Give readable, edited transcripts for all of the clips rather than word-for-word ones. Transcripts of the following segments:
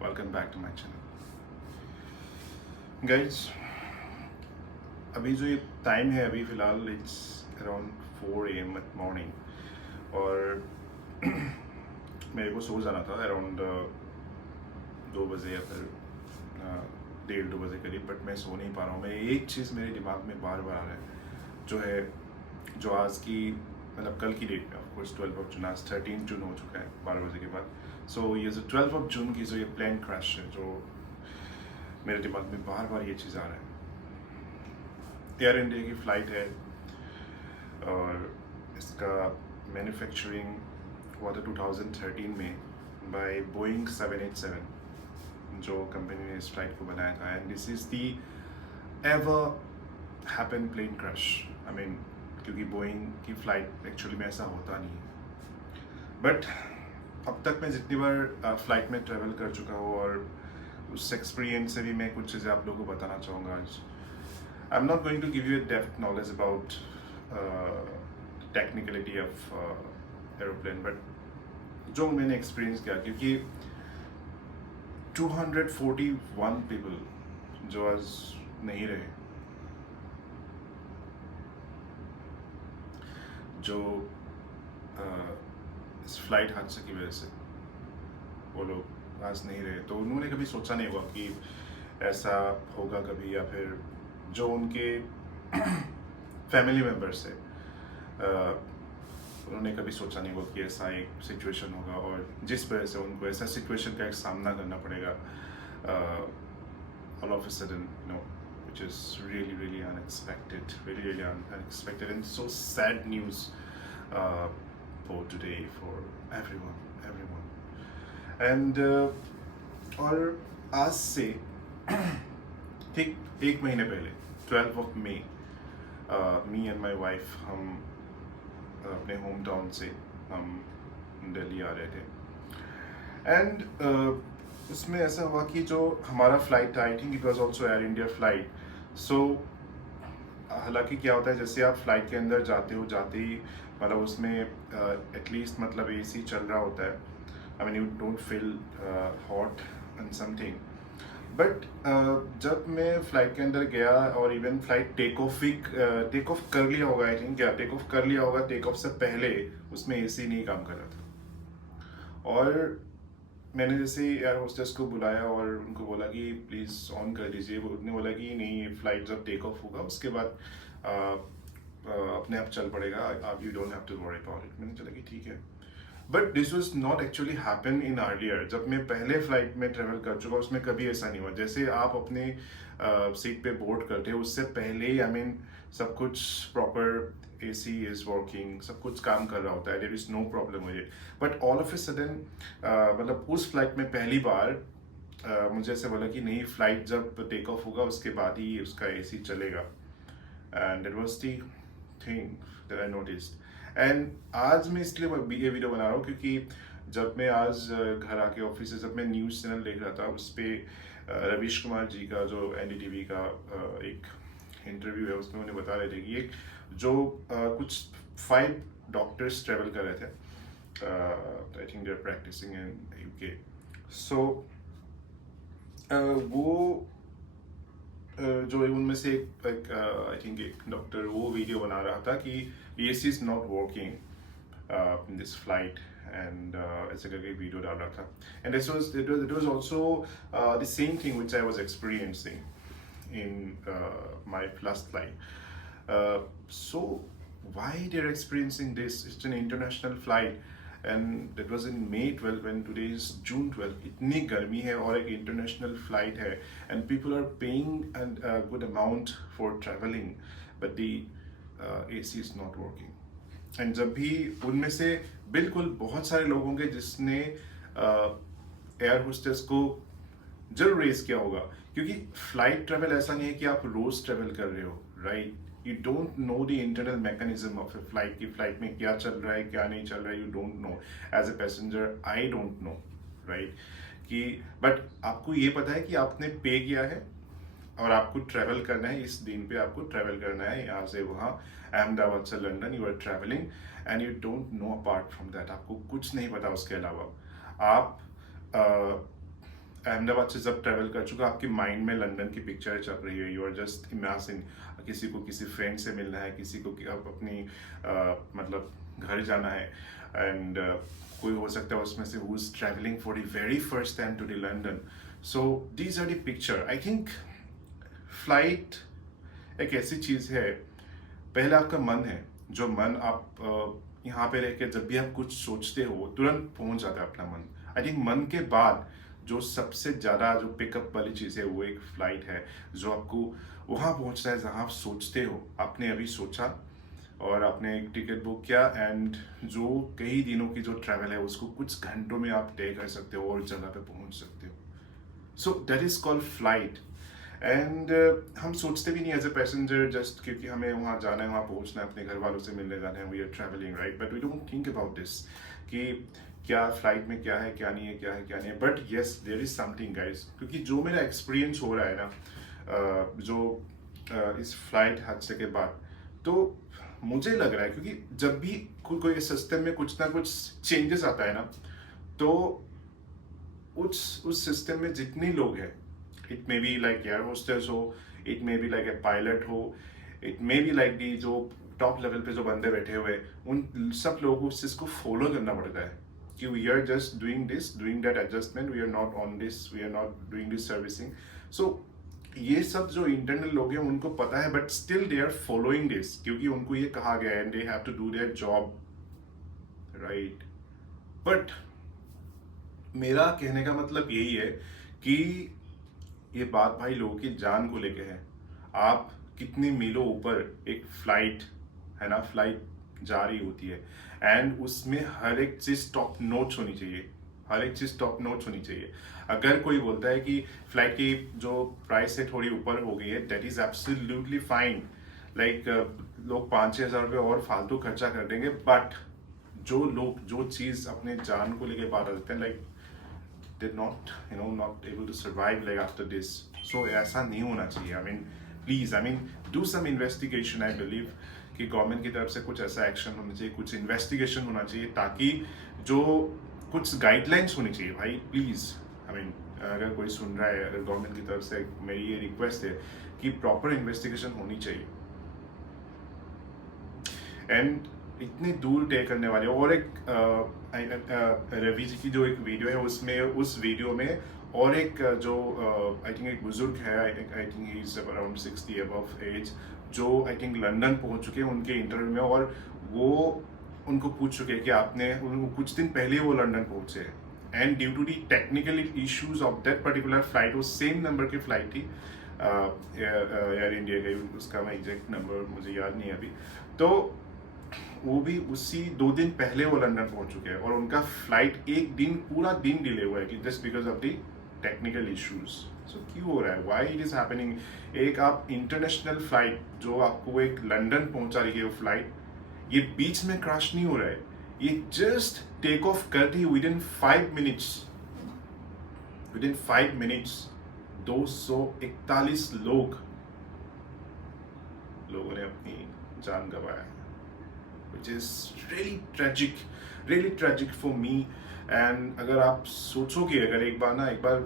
Welcome back to my channel guys. अभी जो ये टाइम है अभी फ़िलहाल it's around 4 AM at morning और मेरे को सो जाना था अराउंड 2 बजे या फिर 1:30-2 बजे करीब, बट मैं सो नहीं पा रहा हूँ। मैं एक चीज़ मेरे दिमाग में बार बार आ रहा है जो आज की मतलब कल की डेट में ऑफकोर्स 12 जून, आज 13 जून हो चुका है 12 बजे के बाद। सो ये जो 12 जून की जो ये प्लेन क्रैश है जो मेरे दिमाग में बार बार ये चीज़ आ रहा है। एयर इंडिया की फ़्लाइट है और इसका मैन्युफैक्चरिंग हुआ था 2013 में बाय बोइंग 787, जो कंपनी ने इस फ्लाइट को बनाया था। And this is the ever happen plane crash. I mean क्योंकि बोइंग की फ़्लाइट एक्चुअली में ऐसा होता नहीं है, बट अब तक मैं जितनी बार फ़्लाइट में ट्रैवल कर चुका हूँ और उस एक्सपीरियंस से भी मैं कुछ चीज़ें आप लोगों को बताना चाहूँगा आज। I am not going to give you a depth knowledge about technicality of aeroplane, but जो मैंने एक्सपीरियंस किया, क्योंकि 241 पीपल जो आज नहीं रहे, जो इस फ्लाइट हादसे की वजह से वो लोग आज नहीं रहे, तो उन्होंने कभी सोचा नहीं होगा कि ऐसा होगा कभी, या फिर जो उनके फैमिली मेम्बर्स है उन्होंने कभी सोचा नहीं होगा कि ऐसा एक सिचुएशन होगा और जिस वजह से उनको ऐसा सिचुएशन का एक सामना करना पड़ेगा all of a sudden, which is really unexpected, really unexpected and so sad news for today for everyone. And और आज से ठीक एक महीने पहले 12 मई मी एंड माई वाइफ हम अपने होम टाउन से हम दिल्ली आ रहे थे। एंड उसमें ऐसा हुआ कि जो हमारा फ्लाइट था, I think it was also Air India flight. So हालांकि क्या होता है, जैसे आप फ्लाइट के अंदर जाते ही मतलब उसमें एटलीस्ट मतलब एसी चल रहा होता है। I mean you don't feel hot and something, but जब मैं फ्लाइट के अंदर गया और इवन फ्लाइट टेक ऑफ कर लिया होगा, आई थिंक क्या टेक ऑफ कर लिया होगा, टेक ऑफ से पहले उसमें एसी नहीं काम कर रहा था। और मैंने जैसे एयर होस्टेस को बुलाया और उनको बोला कि प्लीज़ ऑन कर दीजिए, उन्होंने बोला कि नहीं, फ्लाइट जब टेक ऑफ होगा उसके बाद अपने आप चल पड़ेगा, आप you don't have to worry about it. मैंने चला कि ठीक है, but this was not actually happen in earlier. जब मैं पहले फ्लाइट में ट्रेवल कर चुका उसमें कभी ऐसा नहीं हुआ। जैसे आप अपने सीट पे बोर्ड करते हो उससे पहले ही आई मीन सब कुछ प्रॉपर, एसी इज वर्किंग, सब कुछ काम कर रहा होता है, there is no problem with it. But all of a sudden मतलब उस फ्लाइट में पहली बार मुझे ऐसे बोला कि नहीं, फ्लाइट जब टेक ऑफ होगा उसके बाद ही उसका एसी चलेगा। And it was the thing that I noticed. And आज मैं इसलिए ये वीडियो बना रहा हूँ क्योंकि जब मैं आज घर आके ऑफिस से जब मैं न्यूज़ चैनल देख रहा था, उस पर रवीश कुमार जी का जो NDTV का एक इंटरव्यू है, उसमें उन्हें बता रहे थे कि एक जो कुछ 5 डॉक्टर्स ट्रेवल कर रहे थे, I think they are practising in UK। So वो जो उनमें से एक आई थिंक एक डॉक्टर वो वीडियो बना रहा था कि AC is not working in this flight, and ऐसे करके वीडियो डाल रहा था। And it was also the same thing which I was experiencing in my last flight. So why they're experiencing this? It's an international flight and that was in May 12 when today is June 12. इतनी गर्मी है और एक international flight है and people are paying a good amount for traveling, but the AC is not working. And जब भी उनमें से बिल्कुल बहुत सारे लोग होंगे जिसने एयर होस्टेस को जरूर रेस किया होगा, क्योंकि फ्लाइट ट्रेवल ऐसा नहीं है कि आप रोज ट्रेवल कर रहे हो, right? You don't know the internal mechanism of A flight की फ्लाइट में क्या चल रहा है क्या नहीं चल रहा है, you don't know. As a passenger I don't know, right? कि बट आपको ये पता है कि आपने पे किया है और आपको ट्रैवल करना है, इस दिन पे आपको ट्रैवल करना है यहाँ से वहाँ, अहमदाबाद से London, you are travelling and you don't know apart from that, आपको कुछ नहीं पता उसके अलावा। आप अहमदाबाद से जब ट्रैवल कर चुका, आपके माइंड में लंदन की पिक्चर चल रही है, यू आर जस्ट इमेजिन किसी को किसी फ्रेंड से मिलना है, किसी को अपनी मतलब घर जाना है, एंड कोई हो सकता है उसमें से who is travelling for the very first time to the London. So these are the picture. I think flight एक ऐसी चीज़ है, पहले आपका मन है, जो मन आप यहाँ पे रह के जब भी आप कुछ सोचते हो तुरंत पहुंच जाता है अपना मन. आई थिंक मन के बाद जो सबसे ज़्यादा जो पिकअप वाली चीज़ है वो एक फ्लाइट है, जो आपको वहाँ पहुँचता है जहाँ आप सोचते हो. आपने अभी सोचा और आपने एक टिकट बुक किया, एंड जो कई दिनों की जो ट्रैवल है उसको कुछ घंटों में आप तय कर सकते हो और जगह पे पहुँच सकते हो. So that is called flight. And हम सोचते भी नहीं एज ए पैसेंजर, जस्ट क्योंकि हमें वहाँ जाना है, वहाँ पहुँचना है, अपने घर वालों से मिलने जाना है, we are travelling right, but we don't think about this कि क्या फ्लाइट में क्या है क्या नहीं है, क्या है क्या नहीं है. But yes there is something guys, क्योंकि जो मेरा एक्सपीरियंस हो रहा है ना इस फ्लाइट हादसे के बाद, तो मुझे लग रहा है क्योंकि जब भी कोई सिस्टम में कुछ ना कुछ चेंजेस आता है ना, तो उस सिस्टम में जितने लोग हैं, it may be like air hostess हो, it may be like a pilot हो, it may be like the जो टॉप लेवल पे जो बंदे बैठे हुए, उन सब लोगों को उस चीज़ को फॉलो करना पड़ता है कि we are just doing this, doing that adjustment, we are not on this, we are not doing this servicing. So ये सब जो इंटरनल लोग हैं उनको पता है, but still they are following this, क्योंकि उनको ये कहा गया है and they have to do their job right. But मेरा कहने का मतलब यही है कि ये बात भाई लोगों की जान को लेके है. आप कितने मीलों ऊपर एक फ्लाइट है ना, फ्लाइट जा रही होती है, एंड उसमें हर एक चीज़ टॉप नोच होनी चाहिए, हर एक चीज़ टॉप नोच होनी चाहिए. अगर कोई बोलता है कि फ्लाइट की जो प्राइस है थोड़ी ऊपर हो गई है, that is absolutely fine. Like लोग 5-6 हज़ार रुपये और फालतू खर्चा कर देंगे, बट जो लोग जो चीज़ अपने जान को लेके बात करते हैं, like did not able to survive like after this. So ऐसा नहीं होना चाहिए. I mean please, I mean do some investigation. I believe कि गवर्नमेंट की तरफ से कुछ ऐसा एक्शन होना चाहिए, कुछ इन्वेस्टिगेशन होना चाहिए, ताकि जो कुछ गाइडलाइंस होनी चाहिए भाई प्लीज़. आई मीन अगर कोई सुन रहा है, अगर गवर्नमेंट की तरफ से मेरी ये रिक्वेस्ट है कि प्रॉपर इन्वेस्टिगेशन होनी चाहिए. एंड इतनी दूर तय करने वाले, और एक रवि जी की जो एक वीडियो है उसमें, उस वीडियो में और एक जो आई थिंक एक बुजुर्ग है, I think he is around 60 above age, जो आई थिंक लंदन पहुंच चुके हैं उनके इंटरव्यू में, और वो उनको पूछ चुके हैं कि आपने, कुछ दिन पहले वो लंदन पहुंचे हैं, and due to the technical issues of that particular flight, वो सेम नंबर की फ्लाइट थी एयर इंडिया का, उसका मैं एग्जैक्ट नंबर मुझे याद नहीं है अभी, तो वो भी उसी 2 दिन पहले वो लंदन पहुंच चुके हैं, और उनका फ्लाइट एक दिन, पूरा दिन डिले हुआ है कि just because of the technical issues. So क्यों हो रहा है, व्हाई इट इज हैपनिंग. एक आप इंटरनेशनल फ्लाइट जो आपको एक लंदन पहुंचा रही है, वो फ्लाइट ये बीच में क्रैश नहीं हो रहा है, ये जस्ट टेक ऑफ करती with in 5 minutes, with in 5 minutes 241 लोगों ने अपनी जान गंवाया, which is really tragic for me. And अगर आप सोचोगे, अगर एक बार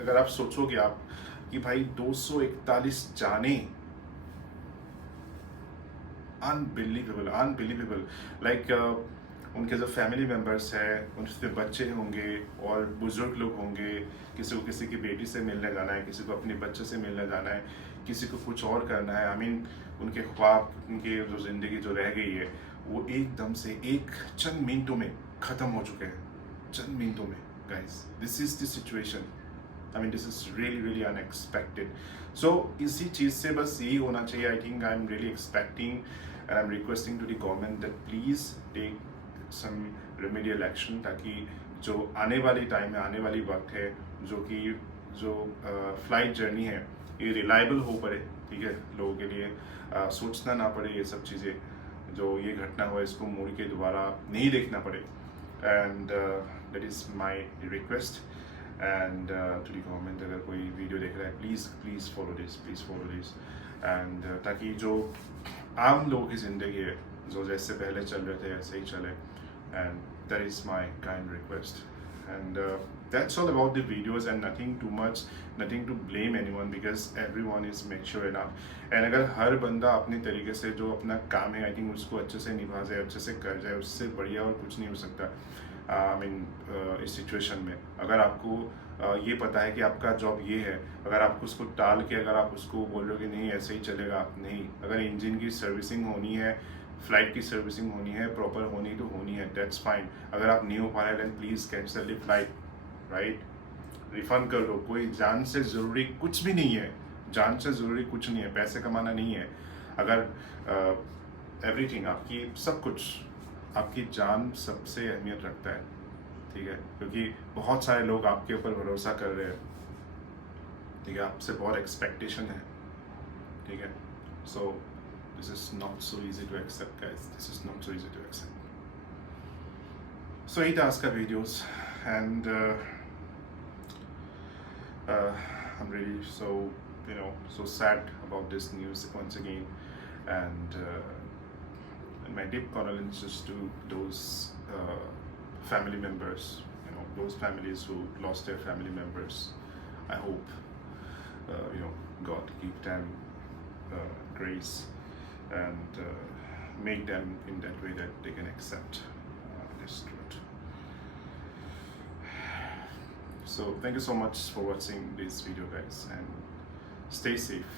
अगर आप सोचोगे आप कि भाई 241 जाने, अनबिलीवेबल. लाइक उनके जो फैमिली मेम्बर्स हैं, उनसे बच्चे होंगे और बुजुर्ग लोग होंगे, किसी को किसी की बेटी से मिलने जाना है, किसी को अपने बच्चे से मिलने जाना है, किसी को कुछ और करना है. आई मीन उनके ख्वाब, उनकी जो ज़िंदगी जो रह गई है, वो एकदम से एक चंद मिनटों में ख़त्म हो चुके हैं, चंद मिनटों में. Guys, this is the situation. I mean this is really unexpected. So इसी चीज़ से बस यही होना चाहिए. I think I am really expecting and I am requesting to the government that please take some remedial action, ताकि जो आने वाली टाइम है, आने वाली वक्त है, जो फ्लाइट जर्नी है, ये रिलायबल हो पड़े. ठीक है, लोगों के लिए सोचना ना पड़े ये सब चीज़ें, जो ये घटना हुआ इसको मुड़ के दोबारा नहीं देखना पड़े. And that is my request. And to the government, अगर कोई वीडियो देख रहा है, प्लीज़ फॉलो दिस. एंड ताकि जो आम लोगों की ज़िंदगी है, जो जैसे पहले चल रहे थे ऐसे ही चले. And that is my kind request. And That's all about the videos and nothing too much, nothing to blame anyone because everyone is mature enough. And अगर हर बंदा अपने तरीके से जो अपना काम है आई थिंक उसको अच्छे से निभा जाए, अच्छे से कर जाए, उससे बढ़िया और कुछ नहीं हो सकता। आई मीन इस सिचुएशन में अगर आपको ये पता है कि आपका जॉब ये है, अगर आप उसको टाल के अगर आप उसको बोल रहे हो कि नहीं ऐसे ही चलेगा, नहीं, अगर इंजन की सर्विसिंग होनी है, फ्लाइट की सर्विसिंग होनी है, प्रॉपर होनी तो होनी है, दैट्स फाइन। अगर आप नहीं हो पा रहे हैं then please cancel the flight, right? Refund कर दो, कोई जान से ज़रूरी कुछ भी नहीं है, जान से ज़रूरी कुछ नहीं है, पैसे कमाना नहीं है। अगर एवरीथिंग आपकी सब कुछ, आपकी जान सबसे अहमियत रखता है, ठीक है? क्योंकि बहुत सारे लोग आपके ऊपर भरोसा कर रहे हैं, ठीक है? आपसे बहुत एक्सपेक्टेशन है, ठीक है? So this is not so easy to accept guys, this is not so easy to accept. So यही था आज का videos and I'm really so so sad about this news once again, and my deep condolences to those family members, those families who lost their family members. I hope God give them grace and make them in that way that they can accept this truth. So thank you so much for watching this video guys, and stay safe.